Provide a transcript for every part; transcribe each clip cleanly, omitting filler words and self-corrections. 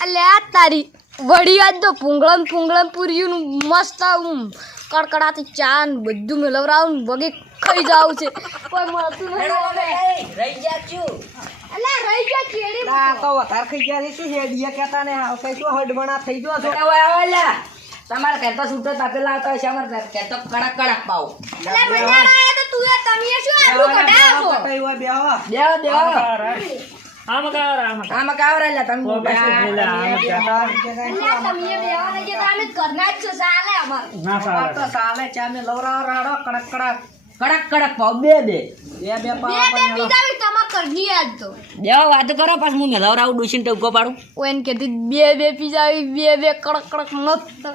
અલ્યા તારી વડી આજ તો પૂંગળમ પૂર્યું મસ્ત કડકડાથી ચા ને બધું મેળવરાવું વગે ખાઈ જાવ છે કોઈ મળતું નહીં રહી જા છું અલ્યા રહી જા કેડી આ તો વધારે ખાઈ ગયા છે શું હેડિયા કહેતા ને કઈ શું હડબણા થઈ ગયો છો તમારે ઘર તો છૂટો તાપેલા આવતા હોય છે અમારે ઘર તો કડક પાવ અલ્યા મજા આયા તો તું તમે શું આટલું કઢાવો છો કઈ હોય બેહો દેવો આમ કાવરા આમાં કાવરા લે તમે અલ્યા તમે બેવા ને જે તમે કરના જ છો ચાલે અમાર ના આ તો સાલે ચા મે લવરા રાડો કડક કડક પાવ બે બે પાવ પીધા તમાર કરની આજ તો દેવો વાત કરો પાછું હું મેલાવરાવું ડુસીને ટવકો પાડું ઓન કેતી બે પીઝા બે કડક મસ્ત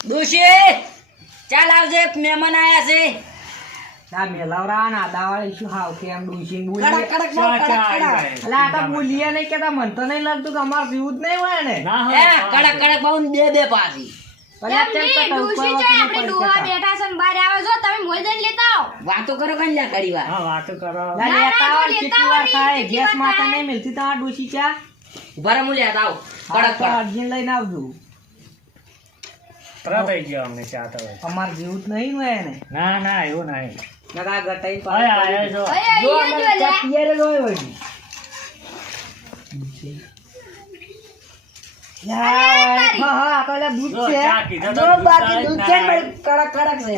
ડુસી ચાલ આવજે મહેમાન આયા છે ના મેલાવરા ના દાવાળી શું હાવ કે એમ ડુસીન બોલી કડક એટલે આ તો બોલીએ નહીં કેતા મન તો નહીં લાગતું કે અમાર જીવ જ નહીં હોય ને કડક પાવ બે પાછી ભલે તેમ તો ડોશી છે આપણે ડોહા બેઠા છે ને બહાર આવો છો તમે મોઈ દઈને લેતા આવો વાતો કરો કઈ લ્યા ઘડી વાર હા વાતો કરો ના લેતા આવો કેટલી વાર થાય ગેસ માથે નહીં મિલતી તમાર ડોશી ચા ઉભા હું લેતા આવ કડક અર્જુન લઈને આવજો તરત થઈ ગયો અમને ચા તો અમાર જીવ જ નહીં હોય ને ના એવું નહીં નકા ગટાઈ અરે આયા જો જો અમાર ચા પિયર જ હોય વળી હા તો લે દૂધ જો છે ચા કીધા જો તો બાકી દૂધ છે પણ કડક છે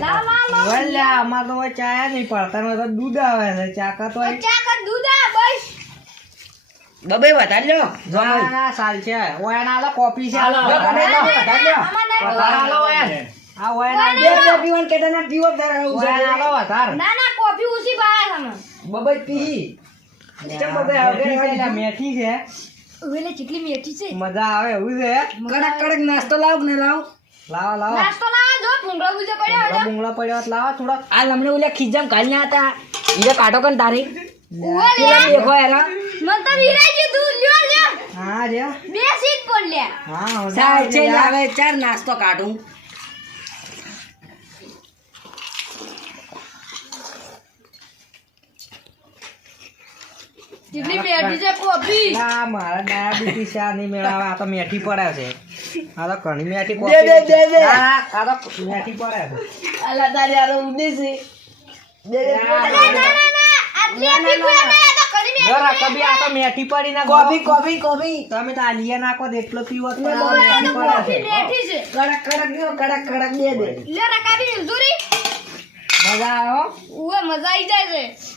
વલ્યા અમાર તો ચા નહીં પડતા ને તો દૂધ આવે છે ચા કા તો ચા કર દૂધ આ બસ બબે વધાર લો ના સાલ છે ઓય ના લો કોફી છે હાલો, જો તમે લો વધાર લો વધાર આલો ઓય આ ઓય ના બે પીવન કેતા ના પીવો ઓય ના લો વધાર ના કોફી ઉસી બાય તમે બબે પી કેમ બબે આવે મેઠી છે ઓલે ચીકલી મીઠી છે મજા આવે એવું છે કડક નાસ્તો લાવ ને લાવ લાવો લાવો નાસ્તો લાવો જો ભૂંગળો બીજો પડ્યો હતો બુંગળો પડ્યો હોત લાવો થોડો આ લમણે ઓલે ખીજામ કાઢી હતા ઈરે કાઢો કન તારી ઓલે પેલા દેખો એરા મન તો વિરાઈ ગયું તું લ્યો લ્યો હા રે બે સીટ બોલ લે હા સાહેબ છે આવે ચાર નાસ્તો કાઢું ચીકલી મીઠી છે કોફી ના મારા ડાયાબિટીસ છે આ નહીં મેળાવે આ તો મેઠી પડે છે આ તો ઘણી મેઠી દે. ના આ તો મેઠી પડે છે અલા તારી આરો ઉડી છે ના આટલી આપી કોઈ ના તો કરી મે જરા કભી આ તો મેઠી પડી ના કોફી તમે તો આલિયા નાખો તો એટલો પીવો તો લે, મેઠી પડે કોફી છે મીઠી છે કડક દે લ્યો રકાબી હુજુરી મજા આવ્યો ઓએ મજા આવી જાય છે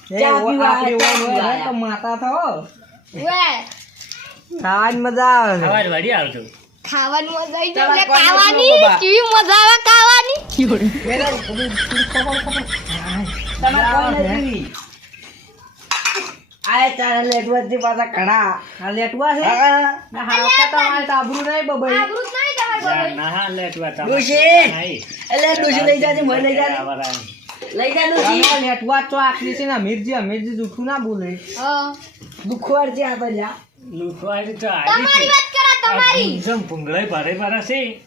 એ ચા ઓ પીવા આપણી ચા ઓય પીવા હોય તો માતા થો ઓએ ખાવાની મજા આવે છે અવાજ વળી આવતો ખાવાની મજા આવી ચાલ, જાય કોણ ખાવાની બાબા? કેવી મજા આવે ખાવાની તમારે કોઈ નથી આય તારે લેટવાથી પાછા ઘણા આ લેટવા છે ના હા કે તમારે તો આબરૂ નહીં બબઈ આબરૂ જ નહીં તમારે ના હા લેટવા ડોશી એટલે ડોશી લઈ જાજે મને લઈ જાજે લઈ જા ડોશી તમે લેટવા તો આખરી છે ને અમીરજી જૂઠું ના બોલે હા દુખવાર છે આ બધા લુખવાડી તો તમારી વાત કરા તમારી જમ પુંગળાઈ ભારે ભારે છે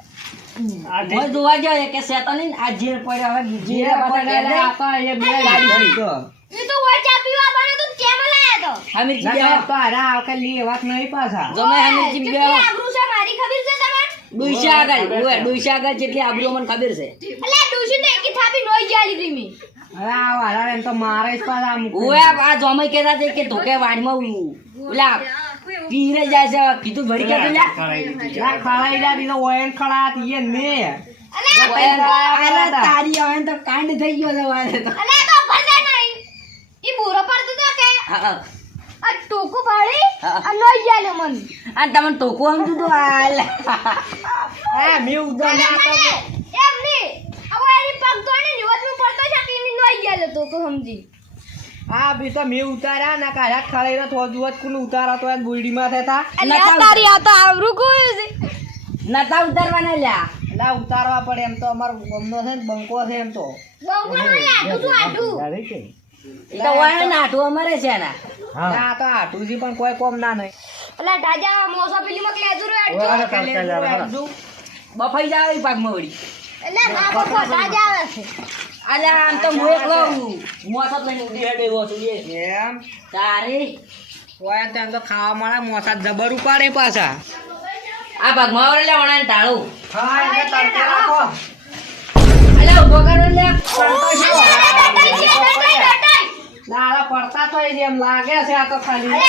આ મોય જોવા જાય કે શેતાની આ ઝેર પડ્યા હવે ઝેર પાછા ગાડી આપા એ બે ગાડી તો એ તો ઓય ચા પીવા બને તો કેમ લાયા તો હમીર ના જી ના, તો અરે આવકે લી વાત નહીં પાછા જો મેં હમીર જી કેટલી બે આબરૂ છે મારી ખબર છે તમને ડુઈશા આગળ જેટલી આબરૂ મને ખબર છે અલ્યા ડોશી તો એકી થાપી નોઈ ગયા લીધી મી અરે આ વાળા એમ તો મારે જ પાછા ઓએ આ જોમય કહેતા છે કે ધોકે વાડમાં ઓલા પીરે જાય છે કીધું ભરી કે લ્યા ના ખળાઈ જાતી તો ઓયન ખળાત ઈએ ને અરે તારી હવે તો કાંડ થઈ ગયો છે વારે તો અલ્યા તો ભજે નહીં ઈ બુરો પડતો તો કે હા આ ટોકુ ભાડી હા. આ નોઈ ગયા લે મન આ તમને ટોકું સમજુ તો હાલ હા મે ઉદા ના તો એમ ની હવે એની પગ તો ને નિવતનું પડતો છે કે એની નોઈ ગયા લે ટોકુ સમજી આ બી તો મે ઉતાર્યા ના કાઢ્યા ખળાઈ તો થોડું કોણ ઉતારા તો એન બોયડી માં થતા અલ્યા તારી આ તો આબરૂ કોઈ છે નતા ઉતારવાના લ્યા ના ઉતારવા પડે એમ તો અમારો ગમનો છે ને બંકો છે એમ તો બંકો નહીં આડું તું આડું એ તો વાય નાઠું અમારે છે ના ના તો આટુજી પણ કોઈ કોમ ના નહીં અલ્યા ડાજા મોસો પેલી મકલે અજુર આડું બફાઈ જાય પાકમાં વળી અલ્યા ના બકો ડાજા આવે છે અલ્યા આમ તો હું એકલો મોસત લઈને ઉડી હેડે એવો છું એ. એમ તારે ઓય તેમ તો ખાવા મળે મોસા જબર ઉપાડે પાછા આ ભાગમાં વળે લે વણાને ટાળું. હા એટલે તડકે રાખો અલ્યા ઉભો કરો લે. લાલા પડતા તો એમ લાગે છે આ તો ખાલી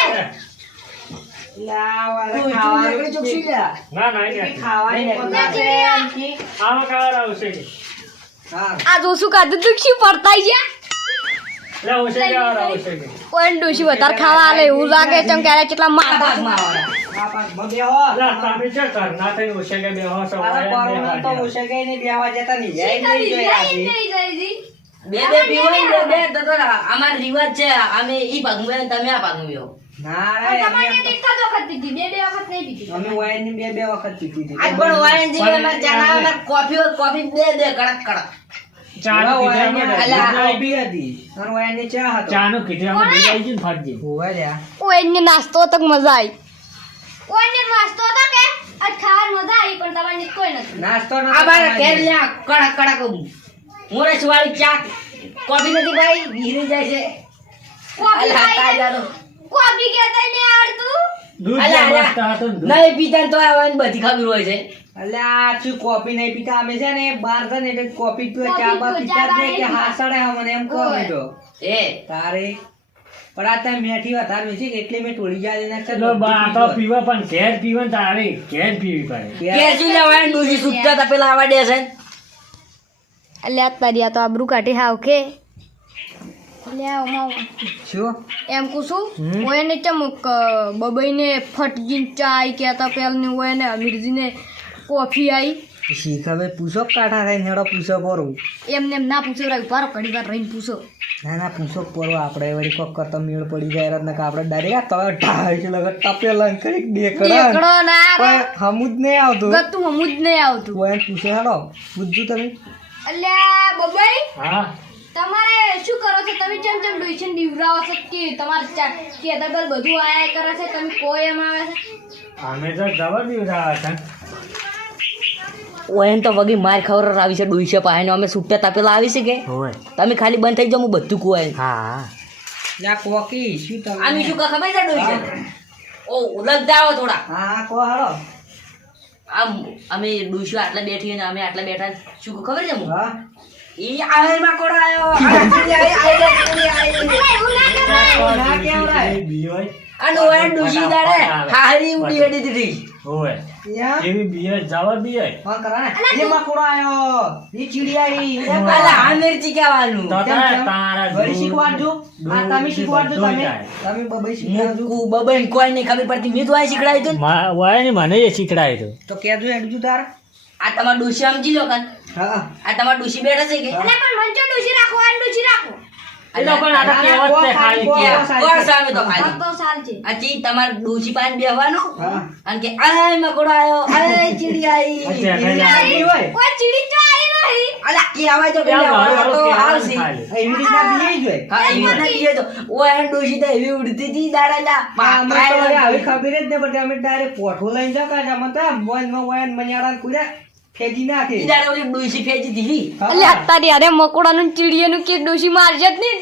તું એકલી ચોખ્ખી લે. ના ના અહીંયા. ખાવાની પતા છે એમ કે. આમાં ખાવા આવશે કે હા આ જોશું કાઢું તું શું પડતા ગયા લે આવશે કે આવશે કે કોઈ ડોશી વધારે ખાવા આલે એવું લાગે છે કે આરે કેટલા આ માર ભાગમાં વળે. આ પાક બેહો લે તમે છે કર ના થઈ આવશે કે બે હોસ મારા કોરોના તો ઉસકે નહીં બેવા જતા નહીં જઈ નહીં જોયા બે પીવાય ને બે તો તો અમાર રિવાજ છે અમે ઈ ભાગમાં ને તમે આ ભાગમાં બેહો. ના રે અમે વાયરની બે વખત પીધી હતી આજ પણ વાયન જીવે અમાર ચા અમાર કોફી કોફી દે કડક કડક. ચાનો કીધું અમે અલા, કોફી હતી અને વાયરની ચા હતો ચાનો કીધું અમે દૂધ આવી ગયું ને ફાટજી હોવે લ્યા ઓ એને નાસ્તો તક મજા આવી નાસ્તો આ બાર ઘેર લ્યા કડક કડક મોરસ વાળી ચા કોફી નથી ભાઈ ગીરી જાય છે. અલા તાજાનો દૂધ અલા, જે અલા. મસ્ત હતું ને દૂધ. નહીં પીતા ને તો આ વાયન બધી ખબર હોય છે. અલ્યા તું કોફી નહીં પીતા અમે છે ને બહાર છે ને એટલે કોફી પીવે ચા બા પીતા જ નહીં કે હાસડે મને એમ કહો તો એ તારે પણ આ તમે મેઠી વધારે મીઠી કે એટલે મેં ટોળી જાય ને એટલે બા તો પીવા પણ ઘેર પીવા ને તારે ઘેર પીવી પડે કે શું લે વાયન ડૂસી સુટ્ટા તા પેલા આવા દે છે. એટલે આ તારી આ તો આબરૂ કાઢી હાવ કે શું એમ કુશું ઓય ને ચમક બબઈને ફટજીન ચાય કહેતા પેલ ને ઓય ને અમીરજીને કોફી આવી શીખવે પૂછો કાઠા થઈને હેડો પૂછો પરું એમને એમ ના પૂછો રાખ પારો ઘડી વાર રહીને પૂછો ના ના પૂછો પરો આપણે વળી કોક કરતો મેળ પડી જાય રત્ન કે આપણે ડાયરેક્ટ તવે ઢાળ કે લગત ટપેલા કરી દેકડા દેકડો ના રે પણ હમું જ નહીં આવતું ગતું હમું જ નહીં આવતું ઓય પૂછો હેડો પૂછજો તમે અલ્યા બબાઈ હા તમારે શું કરો છો તમે ચમ ડોઈશન દીવરાવો છો કે તમારે કેદબલ બધું આયા કરે છે તમે કોઈ એમ આવે છે અમે તો જબર દીવડા હતા ઓયન તો વગી માર ખબર આવી છે ડૂસે પાહે અમે સુટ્ટા તા પેલા આવી છે કે હોય તમે ખાલી બંધ થઈ જાઓ હું બધું કુવાય. હા લા કોકી શું તમે આમી શું ખબર છે ડૂસે ઓ ઉલગતા આવો થોડા હા કો હેડો આમ અમે ડૂસ્યો આટલા બેઠી અને અમે આટલા બેઠા શું ખબર છે હું હા ઈ આહેરમાં કોણ આયો ના કેમ રાય બી હોય અને ઓયન ડૂસી દાડે હારી ઉડી હેડી દીધી. હોય યા એવી બી હોય જવા બી હોય હા કરા ને એ મકોડો આયો એ ચીડિયાઈ અલા આ મિર્ચી કહેવાનું. તો કેમ કેમ? તારા વળી શીખવાડજો આ તમે શીખવાડજો બધું તમે જાય. તમે બબઈ શીખવાડજો મુકુ બબન કોઈ નહીં ખબર પડતી મેં તો આ શીખડાયું તું ને. વાય ને મને એ શીખડાય તો તો કેજો હેડજો તાર આ તમાર ડૂસી સમજી લો કન હા આ તમાર ડૂસી બેઠા છે કે પણ મંચો ડોશી રાખો આ ડોશી રાખો એ તો પણ આ તો કહેવત છે ખાલી કો, કે કો. કોણ સામે તો ખાલી તો સાલ છે આ ચી તમાર ડૂસી પાસે બેહવાનું હા અને કે આય મકોડો આયો આય ચીડી આઈ અચ્છા, ઈ હોય કોઈ ચીડી તો આવી નહીં અલા કે આવાજ તો ત્યાં પેલા મારું તો કહેવાનું આવશે. ખાલી. એવી રીતના બીજે જ હોય હા એવી ના કીએ તો ઓય હે ડૂસી તો એવી ઉડતી હતી દાડાલા અમે તો હવે આવી ખબર જ નહીં પડતી અમે ડાયરેક્ટ પોઠો લઈને જાવ કાંઈ અમે તો મોઈનમાં મોઈન મનિયાળાને કુડ્યા ફેંકી નાખે ઈ દાડા ઓલી ડૂસી ફેજી દીધી. એટલે અત્યારે અરે મકોડાનું ચીડિયાનું કે ડોશી મારજે જ નહીં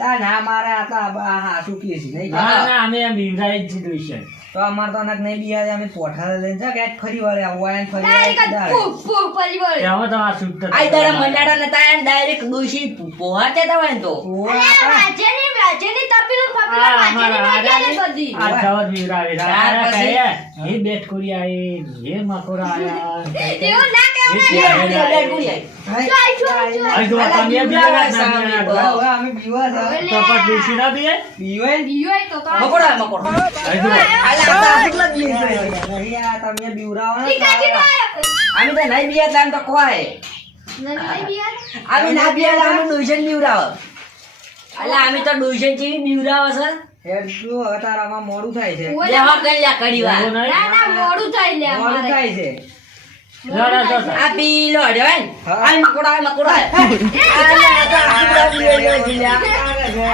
ના ના મારે આ તો હા શું કીએ છીએ નહીં ના ના અમે એમ બીવરાય જ છીએ ટ્યુશન. તો અમારે તો અનાક નહીં બિહારે અમે પોઠા લઈને જા કે ફરી વાળે આવું ફરી ડાયરેક્ટ વાળે ફૂ ફૂ પડી વળે એમાં તો આ છૂટતો આઈ દાડા મંડાડા નતા આયા ડાયરેક્ટ ડૂસી પોહાતે તા હોય ને તો વાજેની તપીલું ફપીલું આ વાજેની અમારા વાજેની બધી આ જબર બીવરાવે. ત્યાર તારા પછી? કહે, એ બેટકુડી આવી, એ મકોડા આયા. એવું ના કહેવાય લે કુડી આઈ. આ જો અલા, તમે બીવરાવે બીવરાવે સામે ના તો. હવે અમે બીવા છે તો પણ ડૂસી ના પીએ? બીવે ને? બીયોય તો તો મકોડા મકોડો આ જો. અલા આ તો કેટલા બીએ છે. નહીં આ તમે બીવરાવો ને ટીકાજી તો વાયો અમે તો નહીં બીયા તાન તો કોય નહીં બિયાર અમે ના બીયા અમે ડૂસન બીવરાવ અલા અમે તો ડૂસન જેવી બીવરાવ સર હેડ શું હવે તારામાં મોડું થાય છે લેવા કઈ લ્યા કડી વાર એવું નહીં? ના ના મોડું થાય લે મોડું અમારે થાય છે ના, ના, તો થાય. આ પીલો હડ્યો હે ને હા. આ મકોડા આ મકોડા આ તો આ બીએ છે લ્યા અરે અરે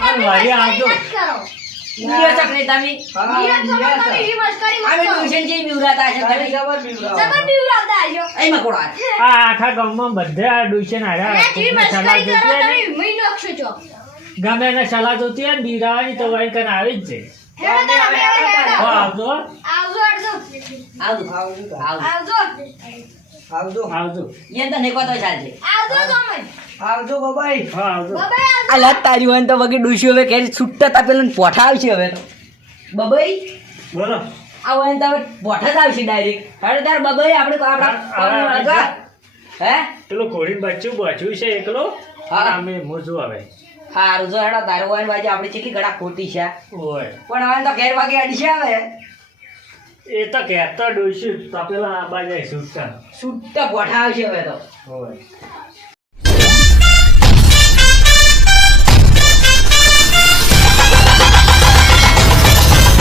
આ વાળી આવજો. કરો ઈયો ચક નહીં તમે ઈયો તો મને ઈ મસ્કરી અમે મત ટ્યુશન જઈ બીવરાતા છે તારી તમે ખબર બીવડાવો. જબર બીવરાવતા આયો એ મકોડા આ આખા ગામમાં બધા ટ્યુશન હાર્યા જી કોકને સલાહ મસ્કરી કરો જોતી હોય ને, તમે મહિનો અક્ષો છો ગમે એને સલાહ જોતી હોય ને બિરાવાની તો વાઈ કરીને આવી જ છે હેડો તાર અમે હવે હેડો હો, આવજો હો. આવજો આવજો આવજો તા. આવજો આવજો આવજો આવજો એ તો નેકો તો ચાલશે આવજો તમે આવજો બાબાઈ. હા આવજો બાબા આવજો આ લત તારી હોય ને તો વગર ડૂસી હવે ઘેર છૂટતા તા પેલા પોઠા આવશે હવે તો બબઈ બોલો આ હોય ને તો હવે પોઠા જ આવશે ડાયરેક્ટ હવે તાર બબઈ આપણે આપણા હે પેલું ઘોડીને બચ્ચું બચ્યું છે એકલો હા. અને અમે મોજું આવે હારું જો હેડો તારો હોય ને બાજુ આપણી કેટલી ઘડા ખોટી છે ઓય પણ હવે તો ઘેર વાગે અડીશે આવે એ તો કહેતા ડોસ્યું તપેલા આંબા જાય છૂટતા છૂટતા પોઠા આવશે હવે તો હોય